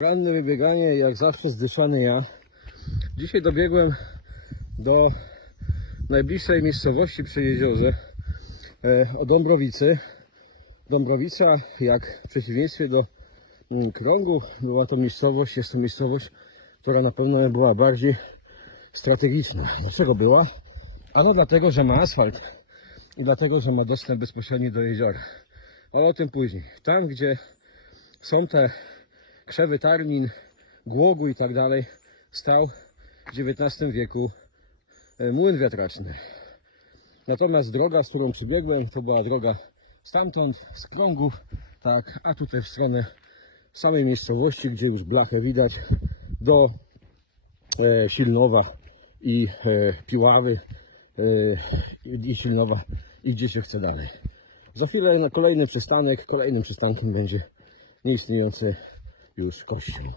Ranne wybieganie, jak zawsze zdyszany ja. Dzisiaj dobiegłem do najbliższej miejscowości przy jeziorze e, o Dąbrowicy. Dąbrowica, jak w przeciwieństwie do mm, Krągu, była to miejscowość, jest to miejscowość, która na pewno była bardziej strategiczna. Dlaczego była? Ano dlatego, że ma asfalt i dlatego, że ma dostęp bezpośredni do jeziora. Ale o tym później. Tam, gdzie są te krzewy Tarnin, Głogu i tak dalej, stał w XIX wieku e, młyn wiatraczny. Natomiast droga, z którą przybiegłem, to była droga stamtąd, z krągów, tak, a tutaj w stronę samej miejscowości, gdzie już blachę widać, do e, Silnowa i e, Piławy e, i, Silnowa i gdzie się chce dalej. Za chwilę na kolejny przystanek, kolejnym przystankiem będzie nieistniejący już kościół.